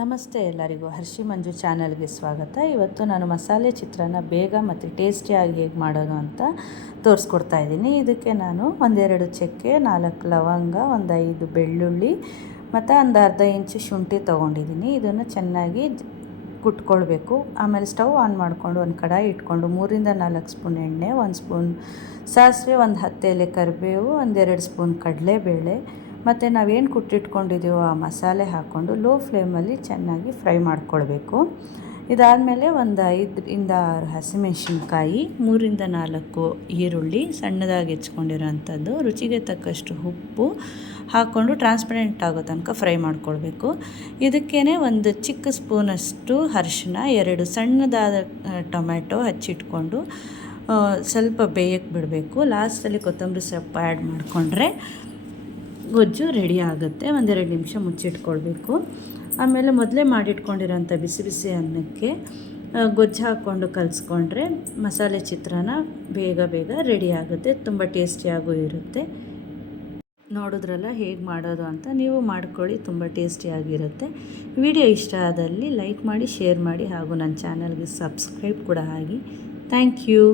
ನಮಸ್ತೆ ಎಲ್ಲರಿಗೂ, ಹರ್ಷಿ ಮಂಜು ಚಾನಲ್ಗೆ ಸ್ವಾಗತ. ಇವತ್ತು ನಾನು ಮಸಾಲೆ ಚಿತ್ರಾನ್ನ ಬೇಗ ಮತ್ತು ಟೇಸ್ಟಿಯಾಗಿ ಹೇಗೆ ಮಾಡೋದು ಅಂತ ತೋರಿಸ್ಕೊಡ್ತಾ ಇದ್ದೀನಿ. ಇದಕ್ಕೆ ನಾನು 1-2 ಚಕ್ಕೆ, 4 ಲವಂಗ, 5 ಬೆಳ್ಳುಳ್ಳಿ ಮತ್ತು ಒಂದು ಅರ್ಧ ಇಂಚು ಶುಂಠಿ ತೊಗೊಂಡಿದ್ದೀನಿ. ಇದನ್ನು ಚೆನ್ನಾಗಿ ಕುಟ್ಕೊಳ್ಬೇಕು. ಆಮೇಲೆ ಸ್ಟವ್ ಆನ್ ಮಾಡಿಕೊಂಡು ಒಂದು ಕಡಾಯಿ ಇಟ್ಕೊಂಡು 3-4 ಸ್ಪೂನ್ ಎಣ್ಣೆ, 1 ಸ್ಪೂನ್ ಸಾಸಿವೆ, 10 ಎಲೆ ಕರಿಬೇವು, 1-2 ಸ್ಪೂನ್ ಕಡಲೆಬೇಳೆ ಮತ್ತು ನಾವೇನು ಕುಟ್ಟಿಟ್ಕೊಂಡಿದ್ದೀವೋ ಆ ಮಸಾಲೆ ಹಾಕ್ಕೊಂಡು ಲೋ ಫ್ಲೇಮಲ್ಲಿ ಚೆನ್ನಾಗಿ ಫ್ರೈ ಮಾಡ್ಕೊಳ್ಬೇಕು. ಇದಾದಮೇಲೆ 5-6 ಹಸಿಮೆಣಸಿನ್ಕಾಯಿ, 3-4 ಈರುಳ್ಳಿ ಸಣ್ಣದಾಗಿ ಹೆಚ್ಕೊಂಡಿರೋಂಥದ್ದು, ರುಚಿಗೆ ತಕ್ಕಷ್ಟು ಉಪ್ಪು ಹಾಕ್ಕೊಂಡು ಟ್ರಾನ್ಸ್ಪರೆಂಟ್ ಆಗೋ ತನಕ ಫ್ರೈ ಮಾಡ್ಕೊಳ್ಬೇಕು. ಇದಕ್ಕೇ ಒಂದು ಚಿಕ್ಕ ಸ್ಪೂನಷ್ಟು ಅರಿಶಿನ, 2 ಸಣ್ಣದಾದ ಟೊಮೆಟೊ ಹಚ್ಚಿಟ್ಕೊಂಡು ಸ್ವಲ್ಪ ಬೇಯಕ್ಕೆ ಬಿಡಬೇಕು. ಲಾಸ್ಟಲ್ಲಿ ಕೊತ್ತಂಬರಿ ಸೊಪ್ಪು ಆ್ಯಡ್ ಮಾಡಿಕೊಂಡ್ರೆ ಗೊಜ್ಜು ರೆಡಿ ಆಗುತ್ತೆ. 1-2 ನಿಮಿಷ ಮುಚ್ಚಿಟ್ಕೊಳ್ಬೇಕು. ಆಮೇಲೆ ಮೊದಲೇ ಮಾಡಿಟ್ಕೊಂಡಿರೋಂಥ ಬಿಸಿ ಬಿಸಿ ಅನ್ನಕ್ಕೆ ಗೊಜ್ಜು ಹಾಕ್ಕೊಂಡು ಕಲಿಸ್ಕೊಂಡ್ರೆ ಮಸಾಲೆ ಚಿತ್ರಾನ್ನ ಬೇಗ ರೆಡಿ ಆಗುತ್ತೆ. ತುಂಬ ಟೇಸ್ಟಿಯಾಗೂ ಇರುತ್ತೆ. ನೋಡಿದ್ರಲ್ಲ ಹೇಗೆ ಮಾಡೋದು ಅಂತ, ನೀವು ಮಾಡ್ಕೊಳ್ಳಿ, ತುಂಬ ಟೇಸ್ಟಿಯಾಗಿರುತ್ತೆ. ವಿಡಿಯೋ ಇಷ್ಟ ಆದಲ್ಲಿ ಲೈಕ್ ಮಾಡಿ, ಶೇರ್ ಮಾಡಿ ಹಾಗೂ ನನ್ನ ಚಾನಲ್ಗೆ ಸಬ್ಸ್ಕ್ರೈಬ್ ಕೂಡ ಆಗಿ. Thank you.